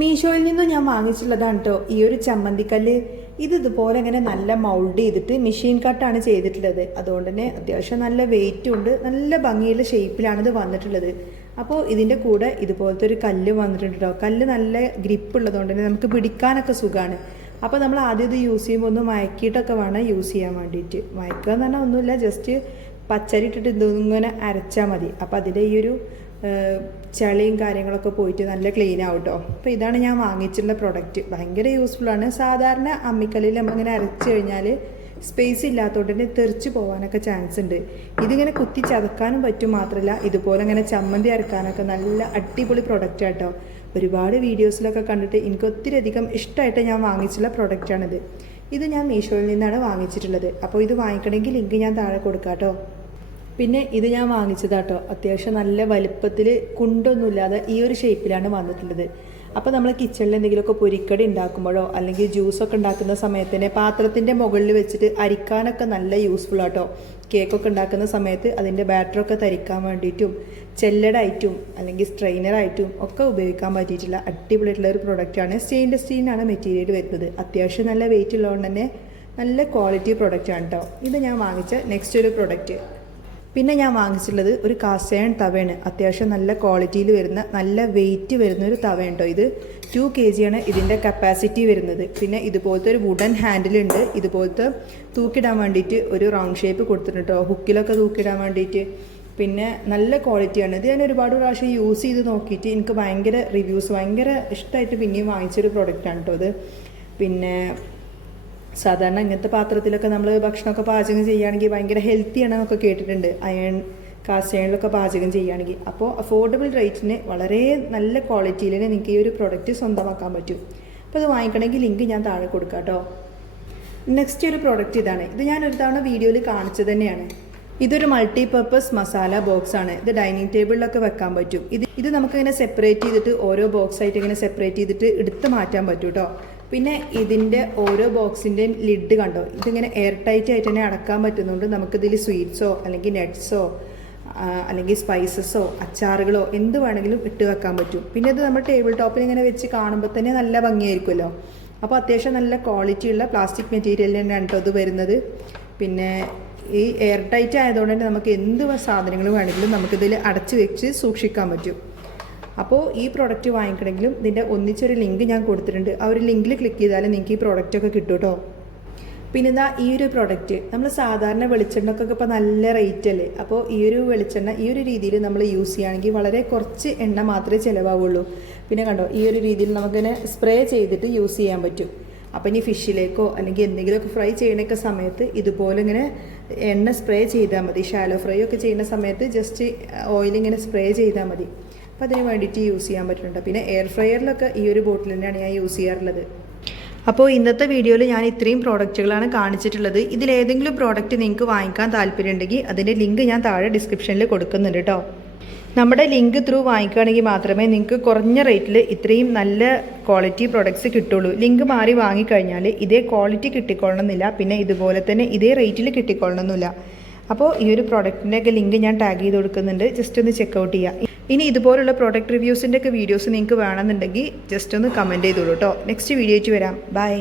മീഷോയിൽ നിന്നും ഞാൻ വാങ്ങിച്ചിട്ടുള്ളതാണ് കേട്ടോ ഈ ഒരു ചമ്മന്തിക്കല്ല്. ഇതുപോലെ ഇങ്ങനെ നല്ല മൗൾഡ് ചെയ്തിട്ട് മെഷീൻ കട്ടാണ് ചെയ്തിട്ടുള്ളത്. അതുകൊണ്ട് തന്നെ അത്യാവശ്യം നല്ല വെയിറ്റും ഉണ്ട്, നല്ല ഭംഗിയുള്ള ഷേപ്പിലാണ് ഇത് വന്നിട്ടുള്ളത്. അപ്പോൾ ഇതിൻ്റെ കൂടെ ഇതുപോലത്തെ ഒരു കല്ല് വന്നിട്ടുണ്ട് കേട്ടോ. കല്ല് നല്ല ഗ്രിപ്പ് ഉള്ളതുകൊണ്ട് തന്നെ നമുക്ക് പിടിക്കാനൊക്കെ സുഖമാണ്. അപ്പോൾ നമ്മൾ ആദ്യം ഇത് യൂസ് ചെയ്യുമ്പോൾ ഒന്ന് മയക്കിയിട്ടൊക്കെ വേണം യൂസ് ചെയ്യാൻ വേണ്ടിയിട്ട്. മയക്കുക എന്ന് പറഞ്ഞാൽ ഒന്നുമില്ല, ജസ്റ്റ് പച്ചരി ഇട്ടിട്ട് ഇങ്ങനെ അരച്ചാൽ മതി. അപ്പോൾ അതിൻ്റെ ഈ ഒരു ചളിയും കാര്യങ്ങളൊക്കെ പോയിട്ട് നല്ല ക്ലീൻ ആവും കേട്ടോ. അപ്പോൾ ഇതാണ് ഞാൻ വാങ്ങിച്ചിട്ടുള്ള പ്രൊഡക്റ്റ്. ഭയങ്കര യൂസ്ഫുള്ളാണ്. സാധാരണ അമ്മിക്കല്ലിൽ നമ്മളിങ്ങനെ അരച്ച് കഴിഞ്ഞാൽ സ്പേസ് ഇല്ലാത്തതുകൊണ്ട് തന്നെ തെറിച്ച് പോകാനൊക്കെ ചാൻസ് ഉണ്ട്. ഇതിങ്ങനെ കുത്തി ചതക്കാനും പറ്റും, മാത്രമല്ല ഇതുപോലെ ഇങ്ങനെ ചമ്മന്തി അരക്കാനൊക്കെ നല്ല അടിപൊളി പ്രൊഡക്റ്റ് കേട്ടോ. ഒരുപാട് വീഡിയോസിലൊക്കെ കണ്ടിട്ട് എനിക്ക് ഒത്തിരി അധികം ഇഷ്ടമായിട്ട് ഞാൻ വാങ്ങിച്ചിട്ടുള്ള പ്രൊഡക്റ്റാണിത്. ഇത് ഞാൻ മീഷോയിൽ നിന്നാണ് വാങ്ങിച്ചിട്ടുള്ളത്. അപ്പോൾ ഇത് വാങ്ങിക്കണമെങ്കിൽ ലിങ്ക് ഞാൻ താഴെ കൊടുക്കാം കേട്ടോ. പിന്നെ ഇത് ഞാൻ വാങ്ങിച്ചതാട്ടോ. അത്യാവശ്യം നല്ല വലുപ്പത്തിൽ കുണ്ടൊന്നുമില്ലാതെ ഈ ഒരു ഷേപ്പിലാണ് വന്നിട്ടുള്ളത്. അപ്പോൾ നമ്മൾ കിച്ചണിൽ എന്തെങ്കിലുമൊക്കെ പൊരിക്കടി ഉണ്ടാക്കുമ്പോഴോ അല്ലെങ്കിൽ ജ്യൂസൊക്കെ ഉണ്ടാക്കുന്ന സമയത്തിന് പാത്രത്തിൻ്റെ മുകളിൽ വെച്ചിട്ട് അരിക്കാനൊക്കെ നല്ല യൂസ്ഫുൾ ആട്ടോ. കേക്കൊക്കെ ഉണ്ടാക്കുന്ന സമയത്ത് അതിൻ്റെ ബാറ്ററൊക്കെ തരിക്കാൻ വേണ്ടിയിട്ടും ചെല്ലഡായിട്ടും അല്ലെങ്കിൽ സ്ട്രെയിനറായിട്ടും ഒക്കെ ഉപയോഗിക്കാൻ പറ്റിയിട്ടുള്ള അടിപൊളിയായിട്ടുള്ള ഒരു പ്രൊഡക്റ്റാണ്. സ്റ്റെയിൻലെസ് സ്റ്റീലിനാണ് മെറ്റീരിയൽ വരുന്നത്. അത്യാവശ്യം നല്ല വെയിറ്റ് ഉള്ളതുകൊണ്ട് തന്നെ നല്ല ക്വാളിറ്റി പ്രൊഡക്റ്റാണ് കേട്ടോ. ഇത് ഞാൻ വാങ്ങിച്ച നെക്സ്റ്റ് ഒരു പ്രൊഡക്റ്റ്. പിന്നെ ഞാൻ വാങ്ങിച്ചിട്ടുള്ളത് ഒരു കാസ്റ്റ് അയൺ തവയാണ്. അത്യാവശ്യം നല്ല ക്വാളിറ്റിയിൽ വരുന്ന നല്ല വെയിറ്റ് വരുന്ന ഒരു തവയുണ്ടോ. ഇത് 2 kg ആണ് ഇതിൻ്റെ കപ്പാസിറ്റി വരുന്നത്. പിന്നെ ഇതുപോലത്തെ ഒരു വുഡൻ ഹാൻഡിലുണ്ട്. ഇതുപോലത്തെ തൂക്കിടാൻ വേണ്ടിയിട്ട് ഒരു റൗണ്ട് ഷേപ്പ് കൊടുത്തിട്ടുണ്ട് കേട്ടോ, ഹുക്കിലൊക്കെ തൂക്കിടാൻ വേണ്ടിയിട്ട്. പിന്നെ നല്ല ക്വാളിറ്റിയാണ്. ഇത് ഞാൻ ഒരുപാട് പ്രാവശ്യം യൂസ് ചെയ്ത് നോക്കിയിട്ട് എനിക്ക് ഭയങ്കര റിവ്യൂസ് ഭയങ്കര ഇഷ്ടമായിട്ട് പിന്നെയും വാങ്ങിച്ചൊരു പ്രൊഡക്റ്റാണ് കേട്ടോ ഇത്. പിന്നെ സാധാരണ ഇങ്ങനത്തെ പാത്രത്തിലൊക്കെ നമ്മൾ ഭക്ഷണമൊക്കെ പാചകം ചെയ്യുകയാണെങ്കിൽ ഭയങ്കര ഹെൽത്തിയാണെന്നൊക്കെ കേട്ടിട്ടുണ്ട്, കാസ്റ്റ് അയണിലൊക്കെ പാചകം ചെയ്യുകയാണെങ്കിൽ. അപ്പോൾ അഫോർഡബിൾ റേറ്റിന് വളരെ നല്ല ക്വാളിറ്റിയിൽ നിങ്ങൾക്ക് ഈ ഒരു പ്രൊഡക്റ്റ് സ്വന്തമാക്കാൻ പറ്റും. അപ്പോൾ ഇത് വാങ്ങിക്കണമെങ്കിൽ ലിങ്ക് ഞാൻ താഴെ കൊടുക്കാം കേട്ടോ. നെക്സ്റ്റ് ഒരു പ്രൊഡക്റ്റ് ഇതാണ്. ഇത് ഞാൻ ഒരു തവണ വീഡിയോയിൽ കാണിച്ചത് തന്നെയാണ്. ഇതൊരു മൾട്ടിപർപ്പസ് മസാല ബോക്സ് ആണ്. ഇത് ഡൈനിങ് ടേബിളിലൊക്കെ വെക്കാൻ പറ്റും. ഇത് നമുക്കിങ്ങനെ സെപ്പറേറ്റ് ചെയ്തിട്ട് ഓരോ ബോക്സ് ആയിട്ട് ഇങ്ങനെ സെപ്പറേറ്റ് ചെയ്തിട്ട് എടുത്ത് മാറ്റാൻ പറ്റും കേട്ടോ. പിന്നെ ഇതിൻ്റെ ഓരോ ബോക്സിൻ്റെയും ലിഡ് കണ്ടോ, ഇതിങ്ങനെ എയർ ടൈറ്റ് ആയിട്ട് തന്നെ അടക്കാൻ പറ്റുന്നുണ്ട്. നമുക്കിതിൽ സ്വീറ്റ്സോ അല്ലെങ്കിൽ നട്ട്സോ അല്ലെങ്കിൽ സ്പൈസസോ അച്ചാറുകളോ എന്ത് വേണമെങ്കിലും ഇട്ട് വെക്കാൻ പറ്റും. പിന്നെ ഇത് നമ്മൾ ടേബിൾ ടോപ്പിൽ ഇങ്ങനെ വെച്ച് കാണുമ്പോൾ തന്നെ നല്ല ഭംഗിയായിരിക്കുമല്ലോ. അപ്പോൾ അത്യാവശ്യം നല്ല ക്വാളിറ്റിയുള്ള പ്ലാസ്റ്റിക് മെറ്റീരിയൽ തന്നെയാണ് കേട്ടോ ഇത് വരുന്നത്. പിന്നെ ഈ എയർ ടൈറ്റ് ആയതുകൊണ്ട് തന്നെ നമുക്ക് എന്ത് സാധനങ്ങൾ വേണമെങ്കിലും നമുക്കിതിൽ അടച്ച് വെച്ച് സൂക്ഷിക്കാൻ പറ്റും. അപ്പോൾ ഈ പ്രോഡക്റ്റ് വാങ്ങിക്കണമെങ്കിലും ഇതിൻ്റെ ഒന്നിച്ചൊരു ലിങ്ക് ഞാൻ കൊടുത്തിട്ടുണ്ട്. ആ ഒരു ലിങ്കിൽ ക്ലിക്ക് ചെയ്താൽ നിങ്ങൾക്ക് ഈ പ്രോഡക്റ്റൊക്കെ കിട്ടും കേട്ടോ. പിന്നെ ഇതാ ഈ ഒരു പ്രോഡക്റ്റ്, നമ്മൾ സാധാരണ വെളിച്ചെണ്ണക്കൊക്കെ ഇപ്പോൾ നല്ല റേറ്റ് അല്ലേ. അപ്പോൾ ഈ ഒരു വെളിച്ചെണ്ണ ഈ ഒരു രീതിയിൽ നമ്മൾ യൂസ് ചെയ്യുകയാണെങ്കിൽ വളരെ കുറച്ച് എണ്ണ മാത്രമേ ചിലവാവുള്ളൂ. പിന്നെ കണ്ടോ, ഈ ഒരു രീതിയിൽ നമുക്കിങ്ങനെ സ്പ്രേ ചെയ്തിട്ട് യൂസ് ചെയ്യാൻ പറ്റും. അപ്പോൾ ഇനി ഫിഷിലേക്കോ അല്ലെങ്കിൽ എന്തെങ്കിലുമൊക്കെ ഫ്രൈ ചെയ്യണൊക്കെ സമയത്ത് ഇതുപോലെ ഇങ്ങനെ എണ്ണ സ്പ്രേ ചെയ്താൽ മതി. ഷാലോ ഫ്രൈ ഒക്കെ ചെയ്യുന്ന സമയത്ത് ജസ്റ്റ് ഓയിലിങ്ങനെ സ്പ്രേ ചെയ്താൽ മതി. അപ്പോൾ അതിന് വേണ്ടിയിട്ട് യൂസ് ചെയ്യാൻ പറ്റുന്നുണ്ട്. പിന്നെ എയർ ഫ്രയറിലൊക്കെ ഈ ഒരു ബോട്ടിൽ തന്നെയാണ് ഞാൻ യൂസ് ചെയ്യാറുള്ളത്. അപ്പോൾ ഇന്നത്തെ വീഡിയോയിൽ ഞാൻ ഇത്രയും പ്രോഡക്റ്റുകളാണ് കാണിച്ചിട്ടുള്ളത്. ഇതിലേതെങ്കിലും പ്രോഡക്റ്റ് നിങ്ങൾക്ക് വാങ്ങിക്കാൻ താല്പര്യമുണ്ടെങ്കിൽ അതിൻ്റെ ലിങ്ക് ഞാൻ താഴെ ഡിസ്ക്രിപ്ഷനിൽ കൊടുക്കുന്നുണ്ട് കേട്ടോ. നമ്മുടെ ലിങ്ക് ത്രൂ വാങ്ങിക്കുകയാണെങ്കിൽ മാത്രമേ നിങ്ങൾക്ക് കുറഞ്ഞ റേറ്റിൽ ഇത്രയും നല്ല ക്വാളിറ്റി പ്രോഡക്റ്റ്സ് കിട്ടുള്ളൂ. ലിങ്ക് മാറി വാങ്ങിക്കഴിഞ്ഞാൽ ഇതേ ക്വാളിറ്റി കിട്ടിക്കൊള്ളണമെന്നില്ല, പിന്നെ ഇതുപോലെ തന്നെ ഇതേ റേറ്റിൽ കിട്ടിക്കൊള്ളണമെന്നില്ല. അപ്പോൾ ഈ ഒരു പ്രോഡക്റ്റിൻ്റെയൊക്കെ ലിങ്ക് ഞാൻ ടാഗ് ചെയ്ത് കൊടുക്കുന്നുണ്ട്, ജസ്റ്റ് ഒന്ന് ചെക്കൗട്ട് ചെയ്യുക. ഇനി ഇതുപോലുള്ള പ്രോഡക്റ്റ് റിവ്യൂസിൻ്റെയൊക്കെ വീഡിയോസ് നിങ്ങൾക്ക് വേണമെന്നുണ്ടെങ്കിൽ ജസ്റ്റ് ഒന്ന് കമൻറ്റ് ചെയ്തോളൂ കേട്ടോ. നെക്സ്റ്റ് വീഡിയോ ആയിട്ട് വരാം. ബൈ.